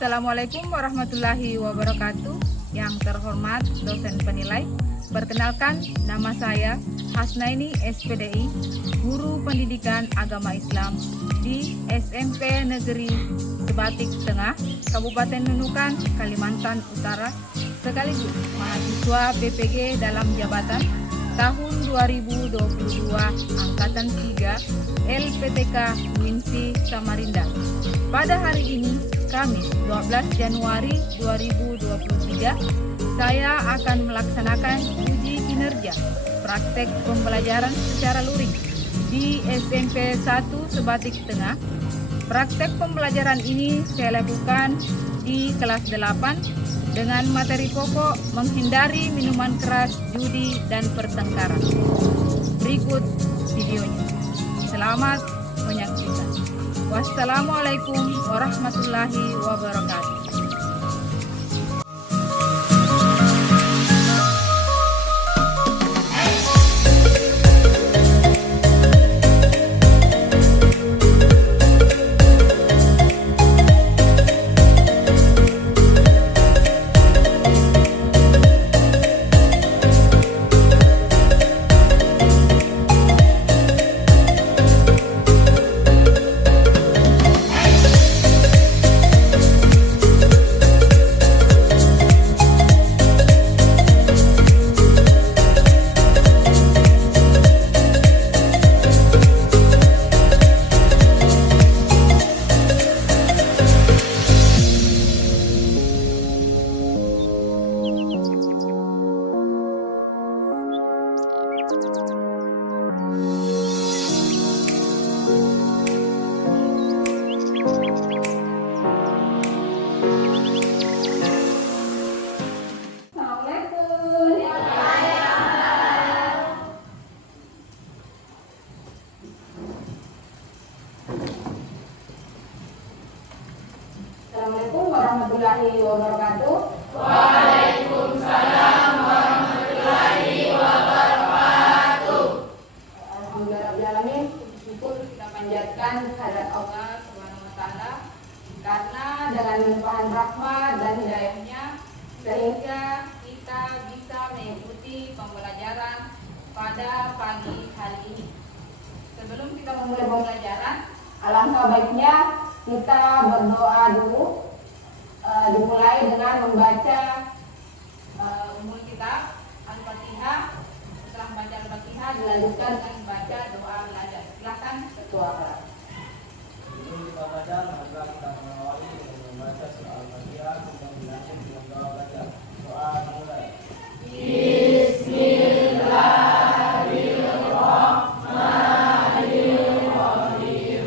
Assalamualaikum warahmatullahi wabarakatuh. Yang terhormat dosen penilai, perkenalkan nama saya Hasnaini SPDI, Guru Pendidikan Agama Islam di SMP Negeri Sebatik Tengah, Kabupaten Nunukan, Kalimantan Utara, sekaligus mahasiswa PPG dalam jabatan tahun 2022 Angkatan 3 LPTK Winsi Samarinda. Pada hari ini, Kamis 12 Januari 2023, saya akan melaksanakan uji kinerja praktek pembelajaran secara luring di SMP 1 Sebatik Tengah. Praktek pembelajaran ini saya lakukan di kelas 8 dengan materi pokok menghindari minuman keras, judi, dan pertengkaran. Berikut videonya. Selamat menyaksikan. Wassalamualaikum warahmatullahi wabarakatuh. Assalamualaikum warahmatullahi wabarakatuh. Waalaikumsalam warahmatullahi wabarakatuh. Alhamdulillahirrahmanirrahim. Syukur kita panjatkan kehadirat Allah Subhanahu wa taala karena dengan limpahan rahmat dan hidayahnya sehingga kita bisa mengikuti pembelajaran pada pagi hari ini. Sebelum kita memulai pembelajaran, alangkah baiknya kita berdoa dulu. Dimulai dengan membaca umul kitab Al-Fatihah. Setelah membaca Al-Fatihah dilanjutkan dengan membaca doa belajar. Silakan ketua kelas. Sebelum kita belajar, maka kita mengawali dengan membaca surah Al-Fatihah, kemudian dilanjut dengan doa belajar. Doa dimulai. Bismillahirrahmanirrahim.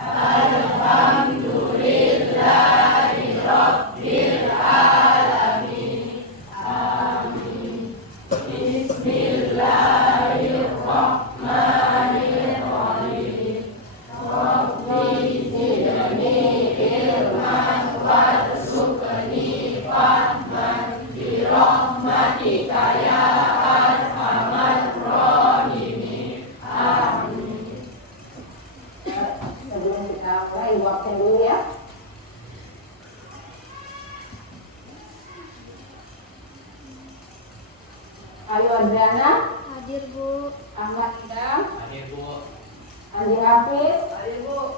Alhamdulillahi Rabbil alamin. Amin. Bismillahirrahmanirrahim. Rabbi zidni ilman warzuqni fahman bi rahmatika ya arhamar rahimin. Amin. Sebelum kita mulai, ibu absen dulu ya. Ayu Adriana, Hadir, Bu. Ahmad Idam, Hadir Bu. Andi Hafiz, Hadir Bu.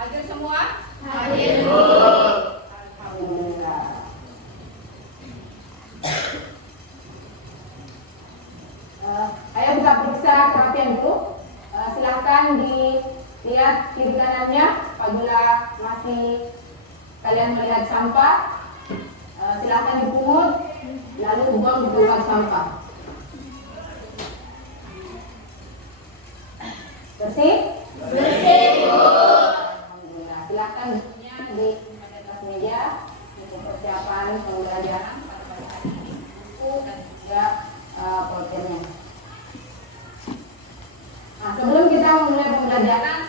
Hadir semua? Hadir, Bu. Alhamdulillah. Ayo kita periksa kerapian dulu. Silahkan dilihat kiri kanannya. Apabila masih kalian melihat sampah, silahkan dipungut lalu buang di tempat sampah. Bersih? Bersih, Bu. Alhamdulillah. Silahkan duduknya di atas meja untuk persiapan pembelajaran pada pagi hari ini, buku dan juga foldernya. Nah, sebelum kita memulai pembelajaran,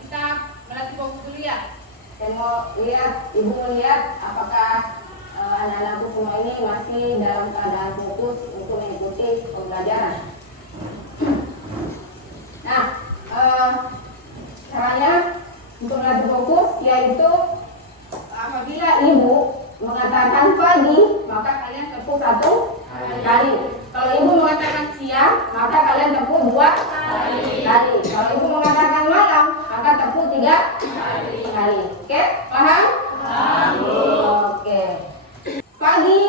kita melatih fokus dulu ya. Saya mau lihat, ibu melihat apakah anak-anakku semua ini masih dalam keadaan fokus untuk mengikuti pembelajaran. Nah, caranya untuk melatih fokus yaitu apabila ibu mengatakan pagi, maka kalian tepuk 1 kali. Kalau ibu mengatakan siang, maka kalian tepuk 2 kali. Kalau ibu mengatakan malam, maka tepuk 3 kali. Oke, paham? Paham. Oke. Pagi,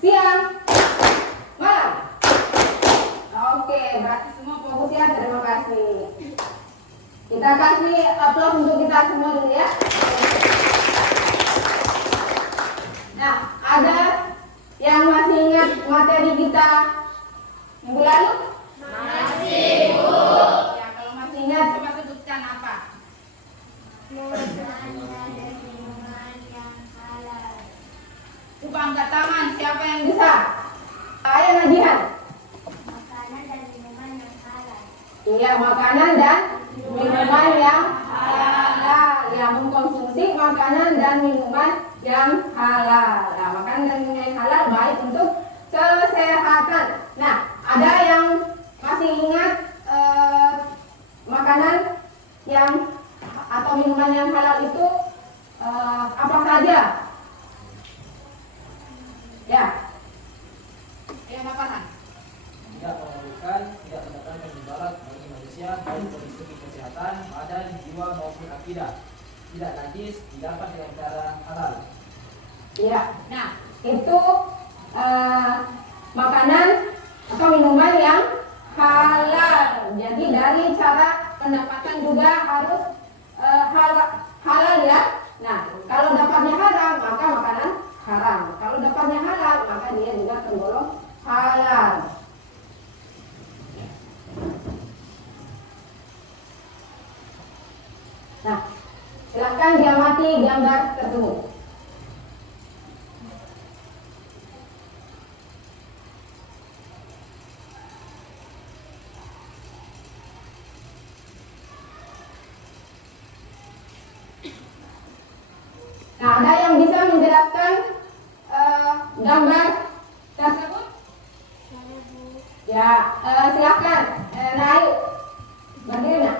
siang, malam. Oke, berarti semua fokus ya. Terima kasih. Kita kasih aplaus untuk kita semua dulu ya. Nah, ada yang masih ingat materi kita minggu lalu? Masih, Bu. Ya, kalau masih ingat coba sebutkan apa? Makanan dan minuman yang halal. Coba angkat tangan, siapa yang bisa? Ayo Najihan. Makanan dan minuman yang halal. Iya, makanan dan minuman yang halal. Yang mengkonsumsi makanan dan minuman yang halal. Nah, makanan dan minuman yang halal baik untuk kesehatan. Nah, ada yang masih ingat makanan yang atau minuman yang halal itu apa saja? Ya. Ayo Bapak. Tidak memabukkan, tidak mendatangkan mudarat bagi manusia baik dari segi kesehatan, badan, jiwa maupun akidah. Tidak najis, didapat dengan cara halal. Iya. Nah, itu makanan atau minuman yang halal. Jadi dari cara pendapatan juga harus halal ya. Nah, kalau dapatnya haram maka makanan haram. Kalau dapatnya halal maka dia juga tergolong halal. Nah, silakan diamati gambar tersebut. Nah, ada yang bisa menjelaskan gambar tersebut? Saya, Bu. Ya, silakan. Nah, ayo berdiri nak.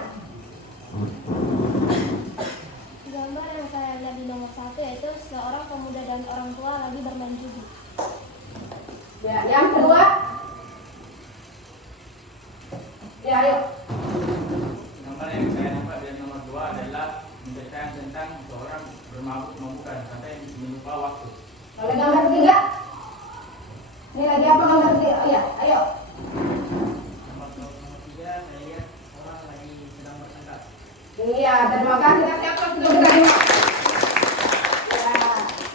Gambar yang saya lihat di nomor 1 yaitu seorang pemuda dan orang tua lagi bermain judi. Ya, yang kedua. Ya, ayo. Gambar yang saya dapat dari nomor 2 adalah menceritakan tentang seorang bermabuk-mabukan sampai lupa waktu. Kalau gambar ketiga. Ini lagi apa gambar ketiga? Oh ya, ayo. Nomor 3 saya lihat orang lagi sedang bertengkar. Iya, terima kasih. Kita siapkan untuk bertanya.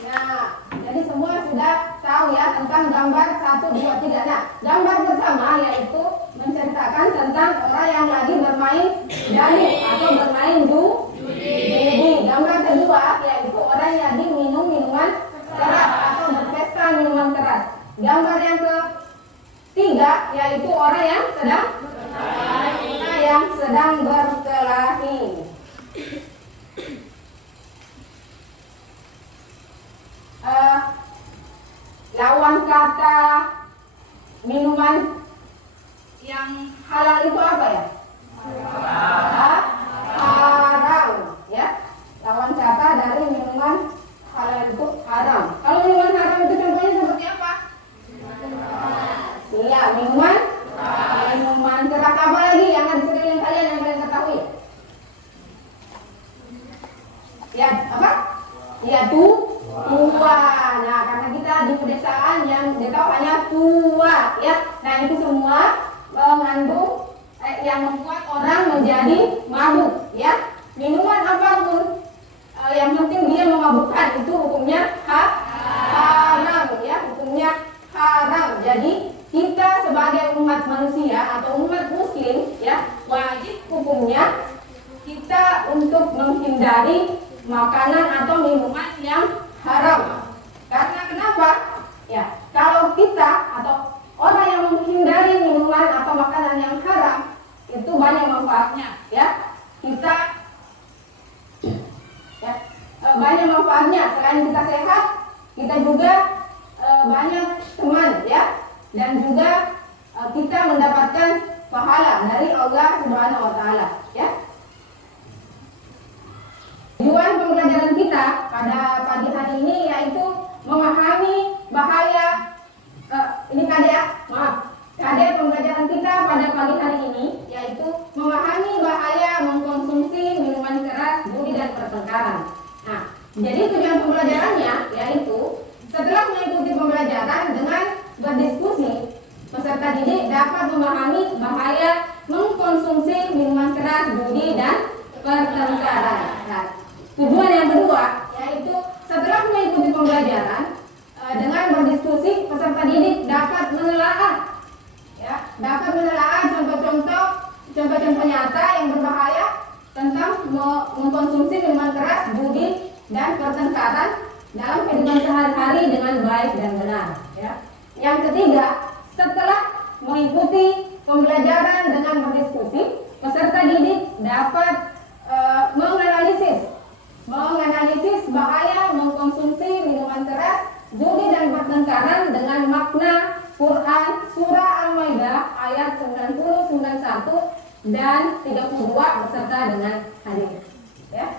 Ya, nah, jadi semua sudah tahu ya tentang gambar 1, 2, 3. Nah, gambar pertama yaitu menceritakan tentang orang yang lagi bermain jamu atau bermain judi. Gambar kedua yaitu orang yang lagi minum minuman keras atau berpesta minuman keras. Gambar yang ketiga yaitu orang yang sedang berkelahi. Lawan kata minuman yang halal itu apa ya? Haram, ya. Lawan kata dari minuman halal itu haram. Kalau minuman haram itu contohnya seperti apa? Iya, minuman keras. Apa lagi yang ada di sekeliling kalian yang kalian ketahui? Ya, apa? Ya, tua. Nah, karena kita di pedesaan yang dia tahu hanya tua, ya. Nah, itu semua mengandung yang membuat orang menjadi mabuk, ya. Minuman apapun yang penting dia memabukkan itu hukumnya haram, ya. Hukumnya haram. Jadi kita sebagai umat manusia atau umat muslim, ya, wajib hukumnya kita untuk menghindari makanan atau minuman yang haram. Karena kenapa? Ya, kalau kita atau orang yang menghindari minuman atau makanan yang haram itu banyak manfaatnya, ya. Kita ya, banyak manfaatnya. Selain kita sehat, kita juga banyak teman, ya. Dan juga kita mendapatkan pahala dari Allah Subhanahu wa taala, ya. Tujuan pembelajaran kita pada pagi hari ini yaitu memahami bahaya ini KD ya, maaf. KD pembelajaran kita pada pagi hari ini yaitu memahami bahaya mengkonsumsi minuman keras, judi dan pertengkaran. Nah, jadi tujuan pembelajarannya yaitu setelah mengikuti pembelajaran dengan berdiskusi, peserta didik dapat memahami bahaya mengkonsumsi minuman keras, judi dan pertengkaran. Nah, tujuan yang kedua yaitu setelah mengikuti pembelajaran dengan berdiskusi, peserta didik dapat menelaah contoh-contoh nyata yang berbahaya tentang mengkonsumsi minuman keras, judi dan pertengkaran dalam kehidupan sehari-hari dengan baik dan benar. Ya. Yang ketiga, setelah mengikuti pembelajaran dengan berdiskusi, peserta didik dapat menganalisis bahaya mengkonsumsi minuman keras, judi dan pertengkaran dengan makna Quran Surah Al-Maidah ayat 90, 91 dan 32 beserta dengan hadis. Ya.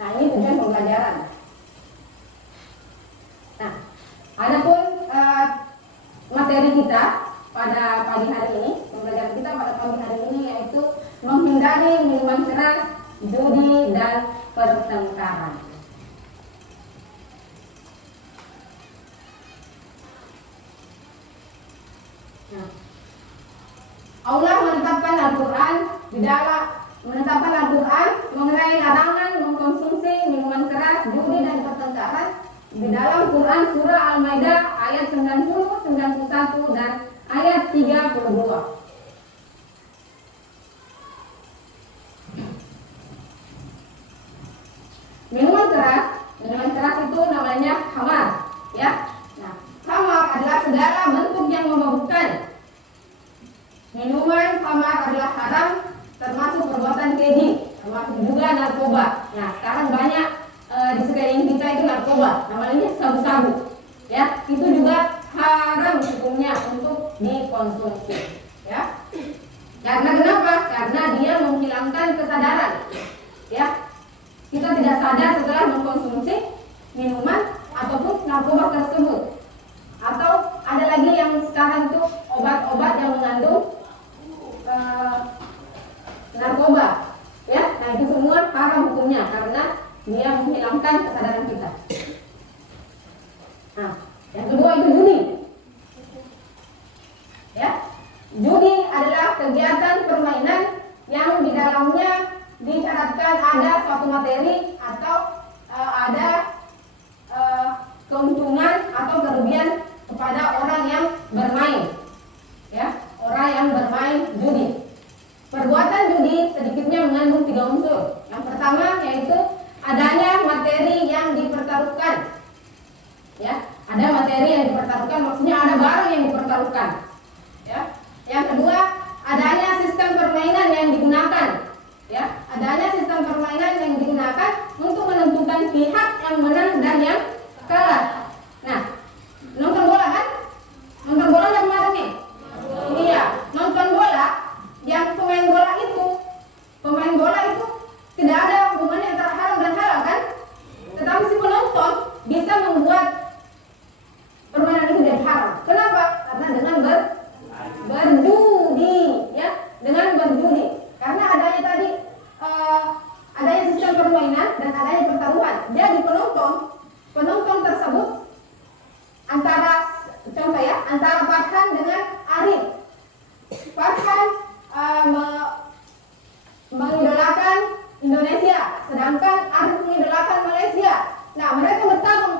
Nah, ini tujuan pembelajaran. Nah, adapun materi kita pada pagi hari ini, pembelajaran kita pada pagi hari ini yaitu menghindari minuman keras, judi dan pertengkaran. Nah, Allah menetapkan Al-Quran mengenai larangan mengkonsumsi minuman keras, judi dan pertengkaran di dalam Quran Surah Al-Maidah ayat 90, 91 dan ayat 32. Minuman keras itu namanya khamar, ya. Nah, khamar adalah segala bentuk yang memabukkan. Minuman khamar adalah haram, termasuk perbuatan keji, termasuk juga narkoba. Nah, sekarang banyak di sekeliling kita itu narkoba, namanya sabu-sabu, ya. Itu juga haram hukumnya untuk dikonsumsi, ya. Karena kenapa? Karena dia menghilangkan kesadaran, ya. Kita tidak sadar setelah mengkonsumsi minuman ataupun narkoba tersebut. Atau ada lagi yang sekarang tuh obat-obat yang mengandung narkoba, ya. Nah, itu semua haram hukumnya karena dia menghilangkan kesadaran kita. Nah, yang kedua itu judi. Ya, judi adalah kegiatan permainan yang di dalamnya disyaratkan ada suatu materi atau ada keuntungan atau kerugian kepada orang yang bermain, ya, orang yang bermain judi. Perbuatan judi sedikitnya mengandung 3 unsur. Yang pertama yaitu adanya materi yang dipertaruhkan, ya, ada materi yang dipertaruhkan, maksudnya ada barang yang dipertaruhkan, ya. Yang kedua adanya sistem permainan yang digunakan, ya, adanya sistem permainan yang digunakan untuk menentukan pihak yang menang dan yang kalah. Nah, nonton bola kan? Nonton bola yang kemarin nih? Iya, nonton bola, yang pemain bola itu tidak ada hubungannya antara haram dan halal kan? Tetapi si penonton bisa membuat permainan itu jadi haram. Kenapa? Karena dengan berjudi, ya, dengan berjudi. Karena adanya tadi adanya sistem permainan dan adanya pertaruhan. Jadi penonton tersebut antara contoh ya, antara Farhan dengan Arif. Farhan mengidolakan Indonesia, sedangkan Arif mengidolakan Malaysia. Nah, mereka bertarung.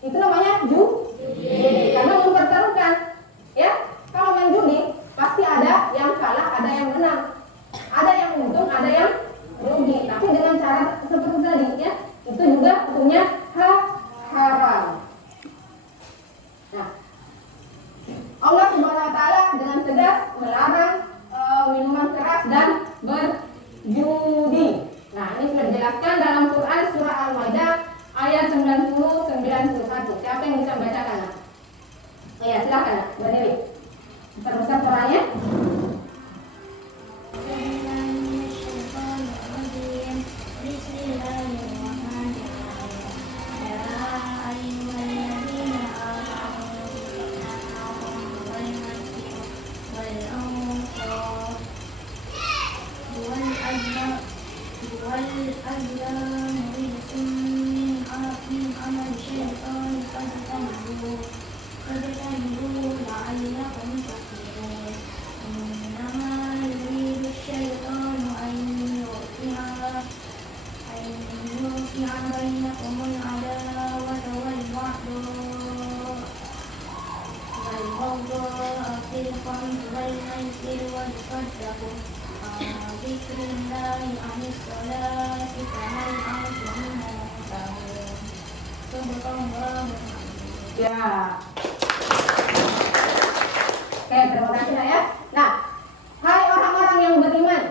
Itu namanya judi. Karena mempertaruhkan. Ya, kalau main judi pasti ada yang kalah, ada yang menang. Ada yang untung, ada yang rugi. Tapi dengan cara seperti tadi, ya, itu juga hukumnya haram. Nah, Allah Subhanahu wa taala dengan tegas melarang minuman keras dan berjudi. Nah, ini sudah dijelaskan dalam Quran surah Al-Maidah ayat 90, 91. Siapa yang bisa membacakan? Ya, silakan, berdiri. Terbesar suaranya. جعل بينكم العداوة والبغضاء في الخمر والميسر وتصدقوا عن ذكر الله عن الصلاة فهل أنتم منتهون صدق الله. Ya. Oke, terima kasih Nak ya. Nah, hai orang-orang yang beriman,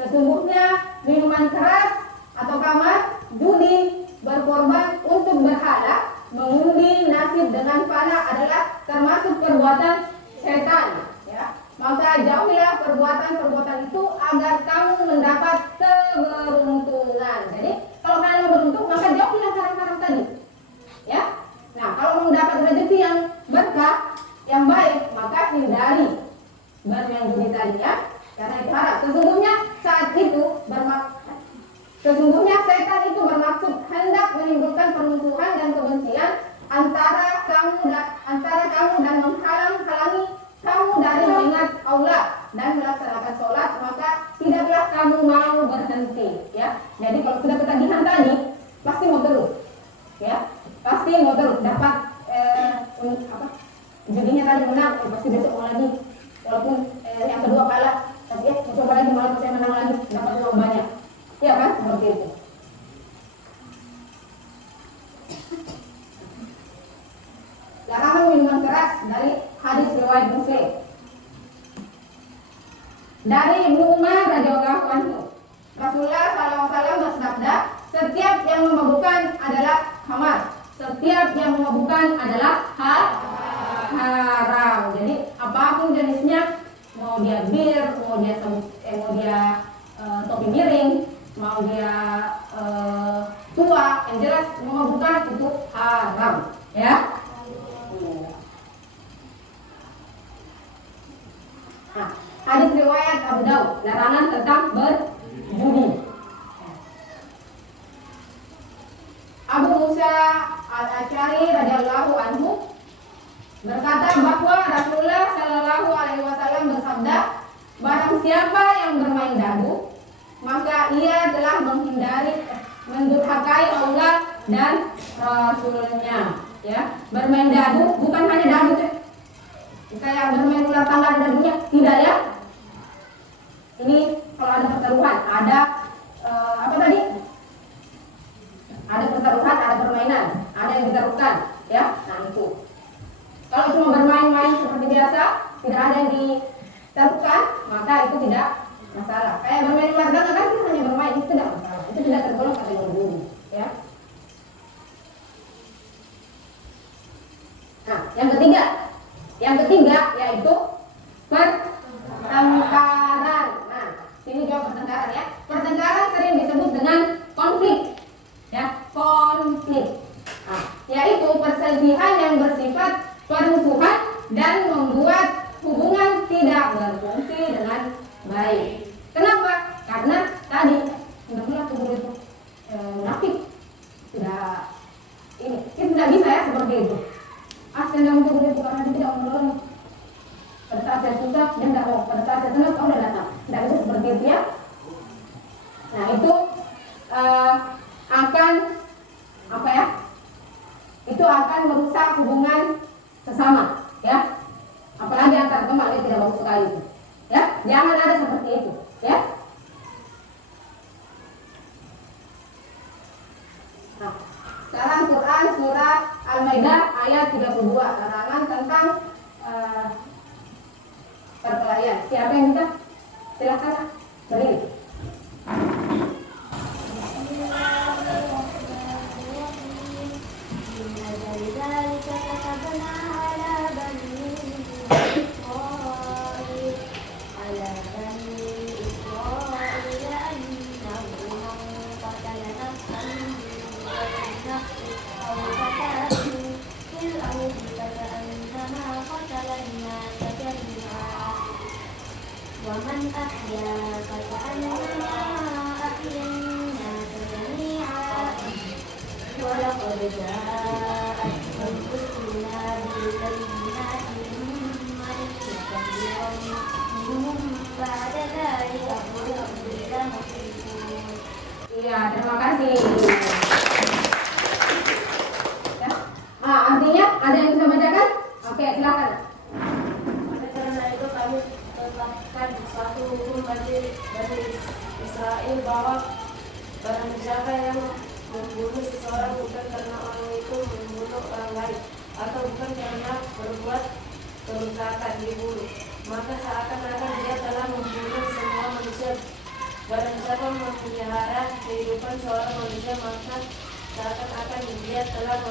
sesungguhnya minuman keras atau kamar, judi, berkorban untuk berhala, mengundi nasib dengan panah adalah termasuk perbuatan setan. Ya, maka jauhilah perbuatan-perbuatan itu agar kamu mendapat keberuntungan. Jadi, kalau kalian mau beruntung, maka jauhilah haram-haram tadi. Ya. Nah, kalau mendapat rezeki yang berkah, yang baik, maka hindari bermain judi tadi ya, karena itu haram. Sesungguhnya setan itu bermaksud hendak menimbulkan permusuhan dan kebencian antara kamu dan menghalang-halangi kamu dari mengingat Allah dan melaksanakan sholat, maka tidaklah kamu mau berhenti ya. Jadi kalau sudah ketagihan tadi pasti mau terus ya, pasti mau terus dapat judinya tadi menang, pasti besok mau lagi, walaupun yang kedua kalah, tapi coba lagi, malah saya menang lagi, dapat uang banyak, ya kan, seperti itu. Larangan minuman keras dari hadis riwayat Muslim. Dari Ibnu Umar radhiyallahu anhu, Rasulullah SAW bersabda, setiap yang memabukkan adalah khamar, setiap yang memabukkan adalah haram. Jadi apapun jenisnya, mau dia bir, mau dia topi miring, mau dia tua, yang jelas memabukkan itu haram, ya. Nah, hadis riwayat Abu Daud, larangan tentang berjudi. Abu Musa al-Asy'ari radhiyallahu anhu berkata bahwa Rasulullah Shallallahu Alaihi Wasallam bersabda, barang siapa yang bermain dadu, maka ia telah mendurhakai Allah dan Rasulnya. Ya, bermain dadu bukan hanya dadu kayak bermain ular tangga dadunya, tidak ya. Ini kalau ada pertaruhan, ada apa tadi? Ada pertaruhan, ada permainan, ada yang ditaruhkan, ya. Nah itu. Kalau cuma bermain-main seperti biasa, tidak ada yang ditaruhkan, maka itu tidak masalah. Kayak bermain ular tangga kan kita hanya bermain, itu tidak masalah. Itu tidak tergolong kategori judi, ya. Nah, yang ketiga yaitu pertengkaran. Nah, sini juga pertengkaran ya. Pertengkaran sering disebut dengan konflik, ya, konflik. Nah, yaitu perselisihan yang bersifat permusuhan dan membuat hubungan tidak berfungsi dengan baik. Kenapa? Karena tadi benar-benar tubuh itu munafik, tidak ini, kita tidak bisa ya seperti itu. Saya tidak untuk itu karena dia tidak menolong. Pada saat saya susah, dia tidak mau. Pada saat saya senang, dia datang. Tidak bisa seperti itu ya. Nah itu akan apa ya? Itu akan merusak hubungan sesama, ya. Apalagi antar teman, dia tidak bagus sekali itu. Ya, jangan ada seperti itu, ya. Nah, sekarang Quran surah Al-Maidah ayat 32, larangan tentang perkelahian. Siapa yang bisa? Silakan berdiri. ومن أحيا فكأنما أحيا الناس جميعا ولقد جاءتهم رسلنا بالبينات ثم كثيرا منهم بعد ذلك هم إلى مشركون. Iya, terima kasih. seakan-akan dia telah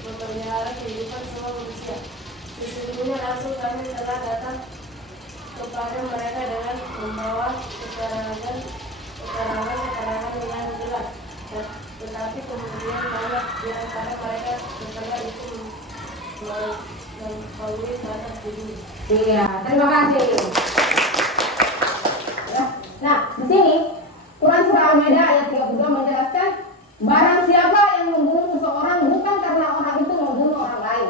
memelihara kehidupan semua manusia. Sesungguhnya langsung kami telah datang kepada mereka dengan membawa keterangan yang jelas. Tetapi kemudian banyak di antara mereka setelah itu mengkauli batas diri. Iya, terima kasih. Ya. Nah, di sini Quran Surah Al-Maidah ayat 32 menjelaskan barang siapa yang membunuh seseorang bukan karena orang itu membunuh orang lain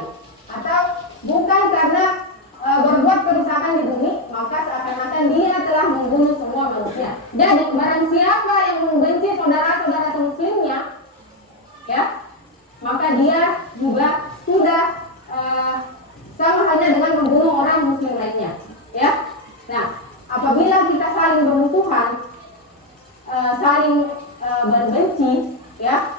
atau bukan karena berbuat kerusakan di bumi, maka seakan-akan dia telah membunuh semua manusia. Jadi barang siapa yang membenci saudara-saudara muslimnya, ya, maka dia juga sudah sama halnya dengan membunuh orang muslim lainnya, ya. Nah, apabila kita saling bermusuhan, saling berbenci, ya,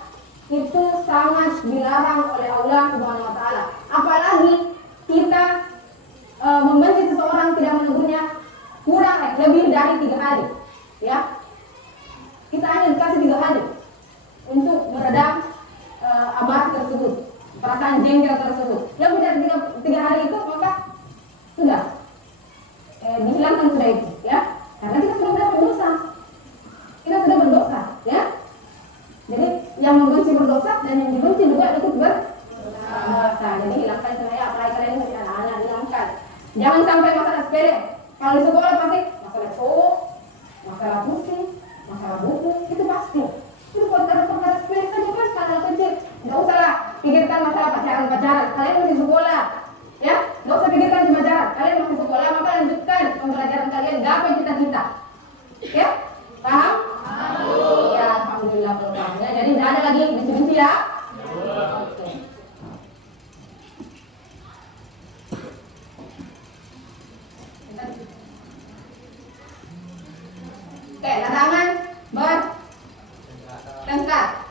itu sangat dilarang oleh Allah Subhanahu Wa Taala. Apalagi kita membenci seseorang tidak menegurnya lebih dari 3 hari, ya. Kita hanya dikasih 3 hari untuk meredam amarah tersebut, perasaan jengkel tersebut. Lebih dari 3 hari itu maka sudah dihilangkan sudah itu, ya. Karena kita sudah berdosa, ya. Jadi yang membenci berdosa dan yang dibenci juga ikut berdosa. Jadi hilangkan semuanya, apalagi kalian masih anak-anak, hilangkan. Jangan sampai masalah sepele. Kalau di sekolah pasti masalah cowok, masalah musik, masalah buku, itu pasti. Itu perkara sepele saja kan, hal kecil. Nggak usahlah pikirkan masalah pacaran. Kalian masih sekolah, ya. Nggak usah pikirkan di pacaran. Kalian masih sekolah, maka lanjutkan pembelajaran kalian. Gapai cita-cita, ya. Paham? Ya, alhamdulillah kalau ya. Jadi tidak ada lagi benci-benci, ya. Oke. Larangan bertengkar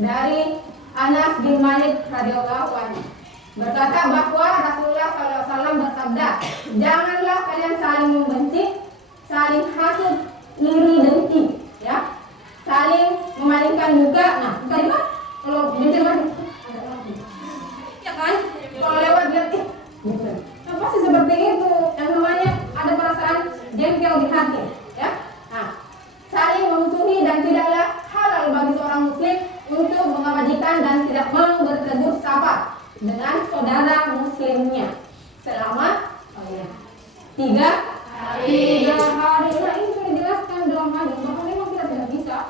dari Anas bin Malik radhiyallahu anhu berkata bahwa Rasulullah SAW bersabda, janganlah kalian saling membenci, saling hasud, iri dengki, ya, saling memalingkan muka. Nah, tadi kan kalau benci ya kan, kalau lewat lihat gitu. Nah, pasti seperti itu. Yang namanya ada perasaan jengkel di hati, ya. Nah, saling memusuhi dan tidaklah halal bagi seorang muslim untuk mengabadikan dan tidak mau bertegur sapa dengan saudara muslimnya selama 3 hari. Nah, ini sudah dijelaskan dalam hadis bahwa memang kita tidak bisa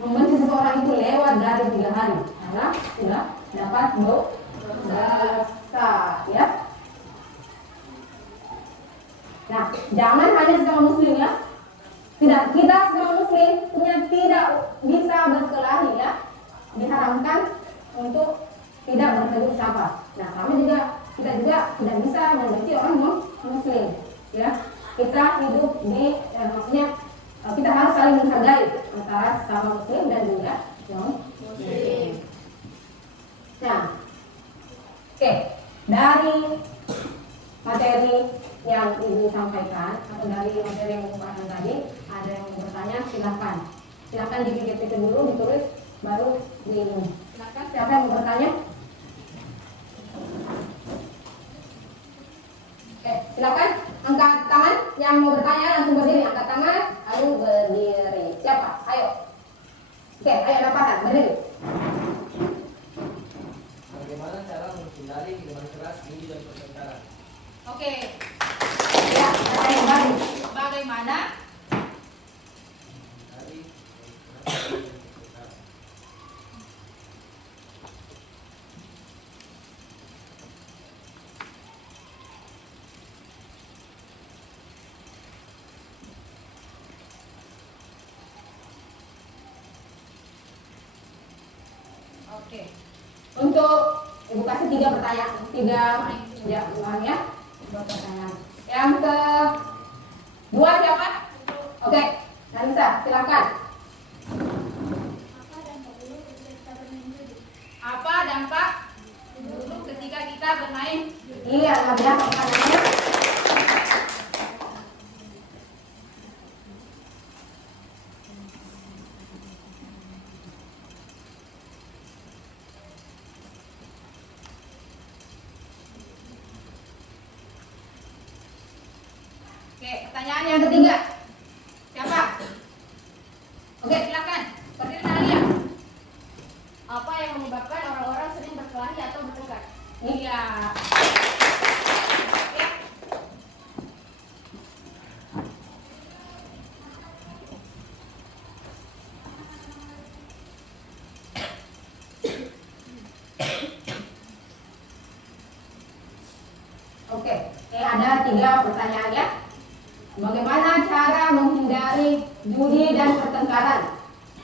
membenci seseorang itu lewat dari 3 hari karena sudah dapat dosa, ya. Nah, jangan hanya sesama muslim, ya. Tidak, kita sesama muslim punya tidak bisa berkelahi, ya. Diharamkan untuk tidak bertegur sapa. Nah, kami juga kita juga tidak bisa membenci orang muslim, ya. Kita hidup di maksudnya kita harus saling menghargai antara sesama muslim dan juga non muslim. Nah, oke, dari materi yang Ibu sampaikan atau dari materi yang disampaikan tadi, ada yang mau bertanya, silakan dipikir-pikir dulu, ditulis, baru diingat. Silakan, siapa yang mau bertanya? Oke, silakan angkat tangan yang mau bertanya, langsung berdiri, angkat tangan, lalu berdiri. Siapa? Ayo. Oke, ayo dapatkan, berdiri. Bagaimana cara menghindari minuman keras, minum dan pertengkaran? Oke. Ya, ada yang baru. Bagaimana? Oke. Untuk Ibu kasih 3 pertanyaan, 3 ya, pertanyaan. Yang kedua siapa? Oke, Nisa, silakan. Apa dampak dulu ketika kita bermain? Iya, nggak ada pertanyaannya. pertanyaan yang ketiga. Siapa? Oke, silakan. Berdiri Nalia. Apa yang menyebabkan orang-orang sering berkelahi atau bertengkar? Iya. Oke. Oke, ini ada 3 pertanyaan ya. Bagaimana cara menghindari judi dan pertengkaran?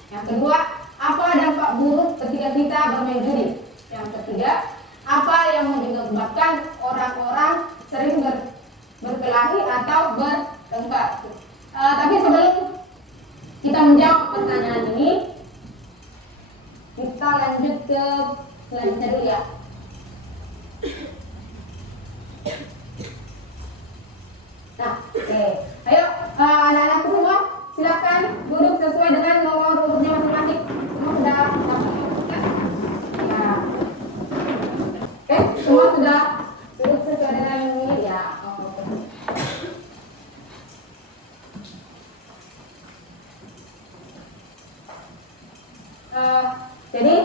Yang kedua, apa dampak buruk ketika kita bermain judi? Yang ketiga, apa yang menyebabkan orang-orang sering berkelahi atau bertengkar? Tapi sebelum kita menjawab pertanyaan ini, kita lanjut ke selanjutnya dulu ya. Nah, oke. Ayo anak-anakku semua, silakan duduk sesuai dengan nomor urutnya masing-masing. Semua sudah dapat ya? Ya. Oke, semua sudah duduk sesuai dengan ini ya. Oke. Jadi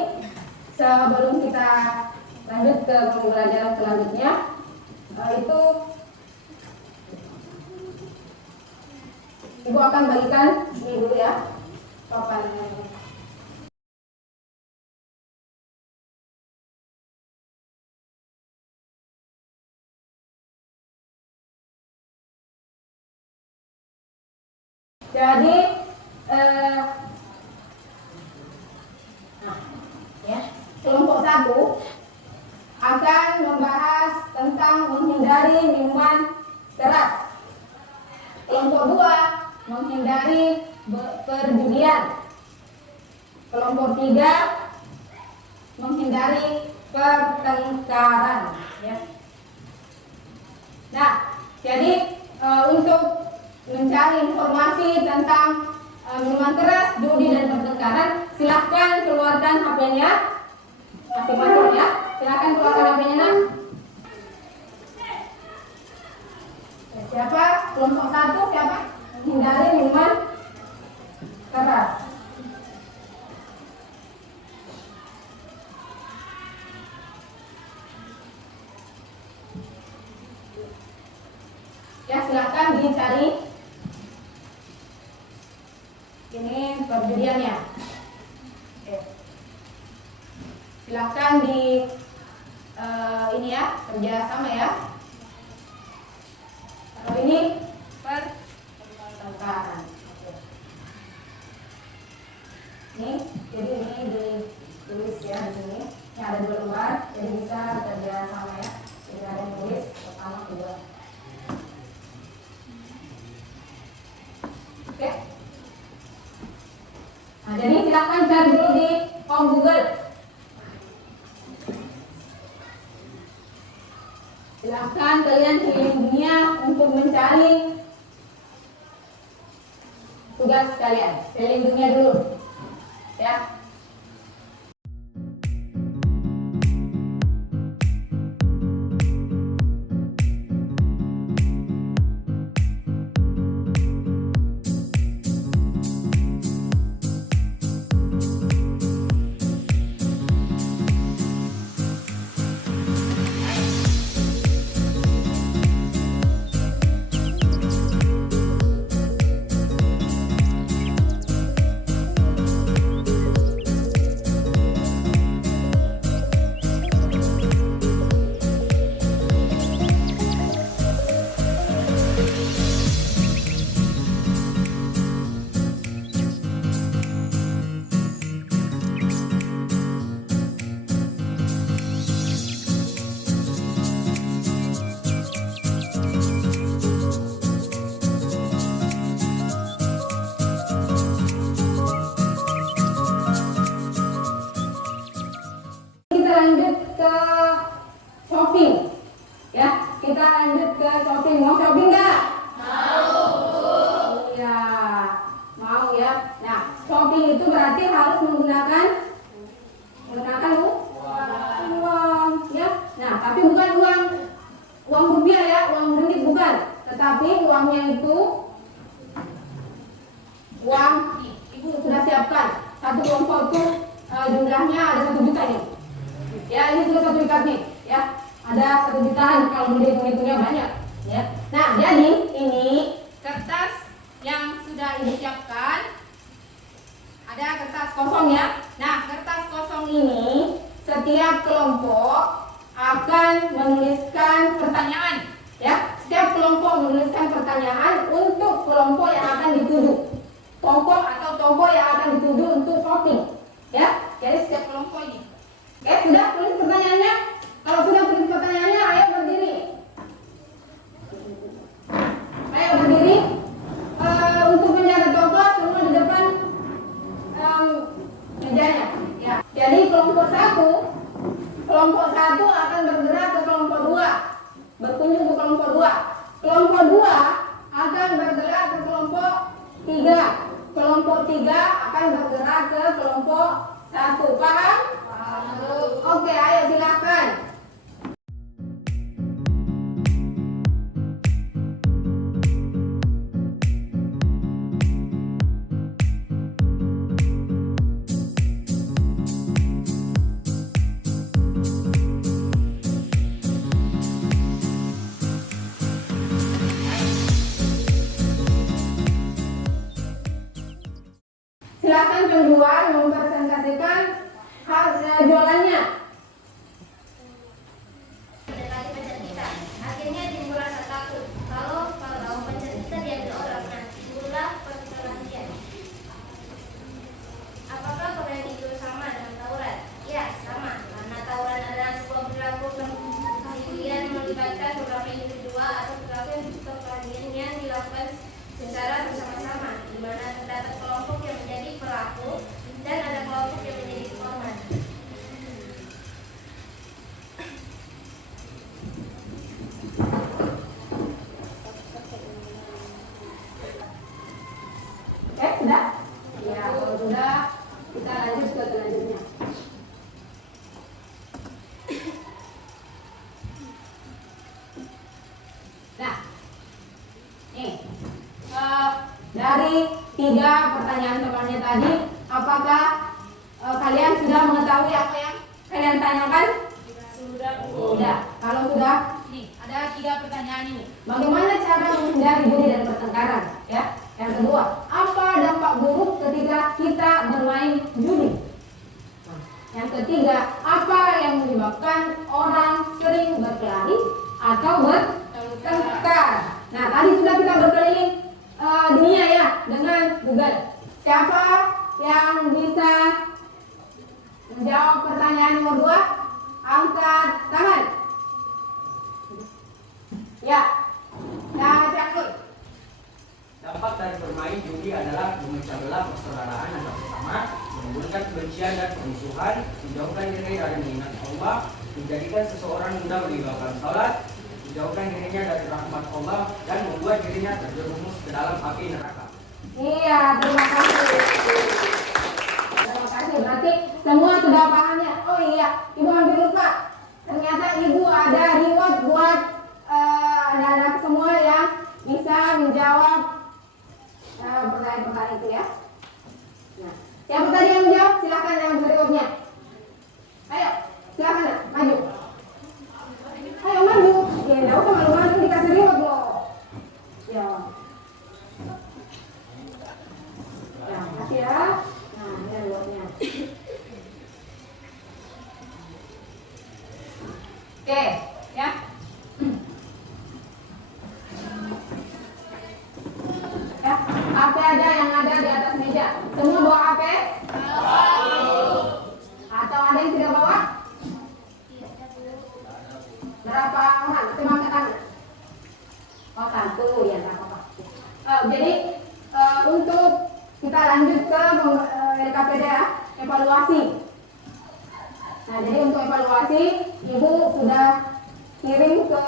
sebelum kita lanjut ke pembelajaran selanjutnya, itu Ibu akan bagikan ini dulu ya, papan. Jadi, ya, kelompok 1 akan membahas tentang menghindari minuman keras. Kelompok 2 menghindari perjudian. Kelompok 3 menghindari pertengkaran. Ya. Nah, jadi untuk mencari informasi tentang minuman keras, judi dan pertengkaran, silahkan keluarkan HP-nya masing-masing ya. Silahkan keluarkan HP-nya nak. Siapa? Kelompok 1 siapa? Menghindari minuman keras. Ya, silakan dicari. Ini perjudiannya. Oke. Silakan di ini ya, kerjasama ya. Kalau ini pertengkaran. Ini, jadi ini ditulis ya di sini. Ini ada 2 lembar, jadi bisa kerjasama ya. Jadi ada yang tulis pertama, kedua. Oke. Nah, jadi silakan cari dulu di Google. Silakan kalian keliling dunia untuk mencari tugas kalian. Keliling dunia dulu, ya. Lanjut ke shopping ya, kita lanjut ke shopping. Mau shopping nggak? Mau. Iya, mau ya. Nah, shopping itu berarti harus menggunakan uang ya. Nah, tapi bukan uang rupiah ya, uang ringgit bukan, Tetapi uangnya itu uang ibu sudah siapkan. Satu kelompok itu jumlahnya ada 1 juta nih. Ya, ini sudah 1 juta nih. Ya, ada 1 juta kalau mau dihitung-hitungnya banyak. Ya. Nah, jadi ini Kertas yang sudah ibu siapkan, ada kertas kosong ya. Nah, kertas kosong ini setiap kelompok akan menuliskan pertanyaan. Ya, setiap kelompok menuliskan pertanyaan untuk kelompok yang akan dituju. Kelompok atau tokoh yang akan dituju untuk voting. Ya, jadi setiap kelompok ini. Oke, sudah tulis pertanyaannya? Kalau sudah tulis pertanyaannya, ayo berdiri. Ayo berdiri. Untuk menjaga tokoh semua di depan mejanya. Ya. Jadi kelompok satu akan bergerak ke kelompok 2, berkunjung ke kelompok 2. Kelompok 2 akan bergerak ke kelompok 3. Kelompok 3 akan bergerak ke kelompok 1. Paham? Oke, ayo silakan. Silakan penjual mempresentasikan jualannya. Mendekati pacar kita. Akhirnya timbul rasa takut. Kalau pacar kita diambil orang, nah timbullah perkelahian. Apakah perkelahian itu sama dengan tawuran? Ya, sama. Karena tawuran adalah sebuah perilaku perkelahian melibatkan beberapa individual atau perkelahian yang dilakukan secara bersama-sama, di mana terdapat kelompok yang menjadi pelaku dan ada kelompok yang menjadi korban. Sudah? Ya, kalau sudah kita lanjut ke selanjutnya. Nah, nih dari 3 pertanyaan temannya tadi, apakah kalian sudah mengetahui apa yang kalian tanyakan? Sudah. Kalau sudah, Nih, ada 3 pertanyaan ini. bagaimana cara menghindari judi dan pertengkaran? Ya. Yang kedua, apa dampak buruk ketika kita bermain judi? Yang ketiga, apa yang menyebabkan orang sering berkelahi atau bertengkar? Nah, tadi sudah kita berkeliling dunia ya dengan Google. Siapa yang bisa menjawab pertanyaan nomor 2? Angkat tangan. Ya. Ya, Cangkul. Dampak dari bermain judi adalah memecah belah persaudaraan antar sesama, menimbulkan kebencian dan permusuhan, menjauhkan diri dari mengingat Allah, menjadikan seseorang mudah meninggalkan salat, menjauhkan dirinya dari rahmat Allah, dan membuat dirinya terjerumus ke dalam api neraka. Iya, terima kasih. Terima kasih. Berarti semua sudah pahamnya. Oh iya, Ibu hampir lupa. Ternyata Ibu ada reward buat anak-anak semua yang bisa menjawab pertanyaan-pertanyaan itu ya. Nah, siapa tadi yang menjawab? Silakan yang berikutnya. Ayo, silakan nak, maju. Ayo maju. Ya, nggak usah malu-malu dikasih reward loh. Ya. Ya, kasih ya. Nah, ini rewardnya. Oke, ya. Ya, HP ada yang ada di atas meja. Semua bawa HP? Atau ada yang tidak bawa? Berapa orang? Coba angkat tangan. Oh, 1 ya, tak apa-apa. Jadi untuk kita lanjut ke LKPD ya, evaluasi. Nah, jadi untuk evaluasi, Ibu sudah kirim ke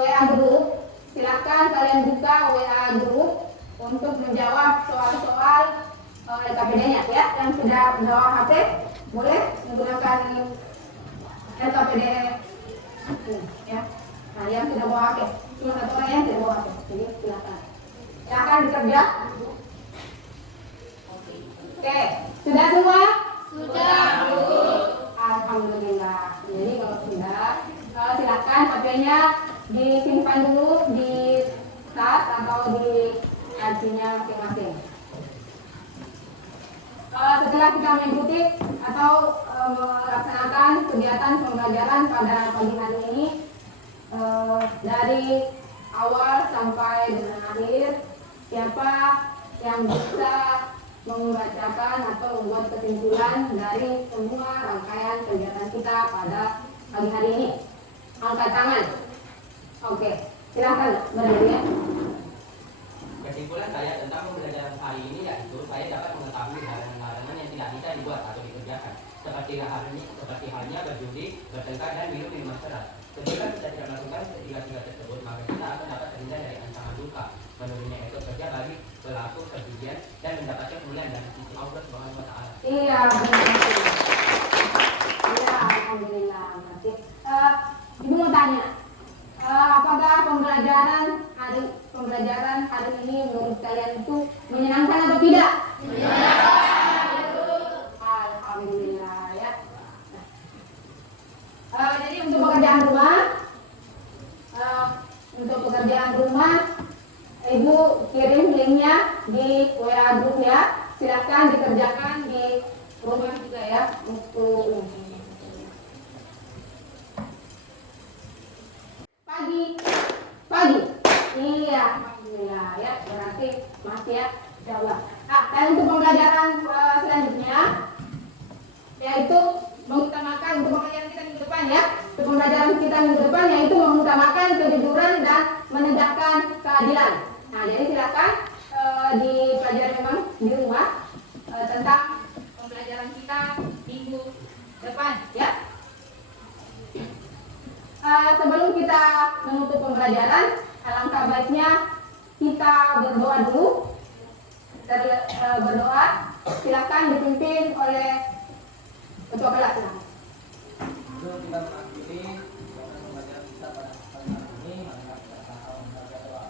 WA grup. Silakan kalian buka WA grup untuk menjawab soal-soal LKPD-nya ya. Yang sudah bawa HP boleh menggunakan LKPD ya. Nah, yang tidak bawa hak, cuma satu orang yang tidak bawa hak. Jadi silakan. Silakan bekerja. Oke, sudah semua? Sudah, Bu. Alhamdulillah. Jadi kalau sudah, silakan HP-nya disimpan dulu di tas atau di lacinya masing-masing. Setelah kita mengikuti atau melaksanakan kegiatan pembelajaran pada pagi hari ini dari awal sampai dengan akhir, siapa yang bisa membacakan atau membuat kesimpulan dari semua rangkaian kegiatan kita pada pagi hari ini? Angkat tangan. Oke, silahkan berdiri ya. Kesimpulan saya tentang pembelajaran hari ini yaitu saya dapat mengetahui larangan-larangan yang tidak bisa dibuat atau dikerjakan, seperti halnya berjudi, bertengkar, dan minum minuman keras. Ketika kita tidak melakukan ketiga-tiga tersebut, maka kita akan dapat terhindar dari ancaman duka, menurunnya efek kerja bagi pelaku perjudian, dan mendapatkan kemuliaan dari sisi Allah Subhanahu wa Ta'ala. Iya, benar. Iya, alhamdulillah. Berarti, Ibu mau tanya, apakah pembelajaran hari ini menurut kalian itu menyenangkan atau tidak? Alhamdulillah ya. Jadi untuk pekerjaan rumah, Ibu kirim linknya di WA group ya. Silakan dikerjakan di rumah juga ya. Untuk pagi. Iya, alhamdulillah ya. Berarti masih ya, insyaallah. Nah, dan untuk pembelajaran selanjutnya yaitu mengutamakan untuk pembelajaran kita minggu depan ya. Untuk pembelajaran kita minggu depan yaitu mengutamakan kejujuran dan menegakkan keadilan. Nah, jadi silakan dipelajari memang di rumah tentang pembelajaran kita minggu depan ya. Sebelum kita menutup pembelajaran, alangkah baiknya kita berdoa dulu. Berdoa, silakan dipimpin oleh ketua kelas. Sebelum kita mengakhiri pembelajaran kita pada pagi hari ini, mari kita sama-sama membaca doa.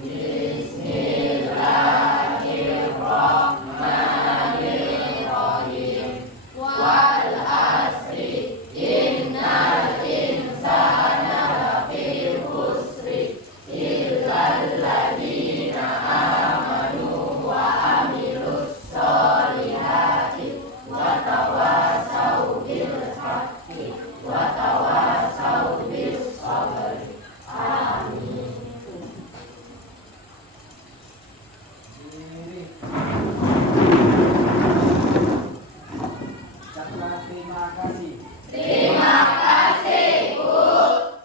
Bismillahirrahmanirrahim. Wal asri innal insana lafi khusri illal ladzina amanu wa amilus solihati wa tawasau bil haqqi wa tawasau bis sabri. Amin. Terima kasih. Terima kasih, Bu.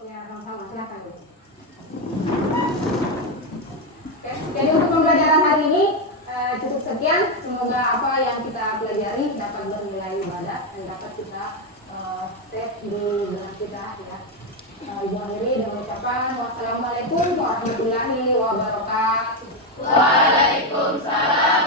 Ya, sama-sama, silakan. Oke, jadi untuk pembelajaran hari ini cukup sekian. Semoga apa yang kita pelajari dapat bernilai ibadah dan dapat kita save di benak kita ya. Ibu akhiri dengan ucapan wassalamualaikum warahmatullahi wabarakatuh. Waalaikumsalam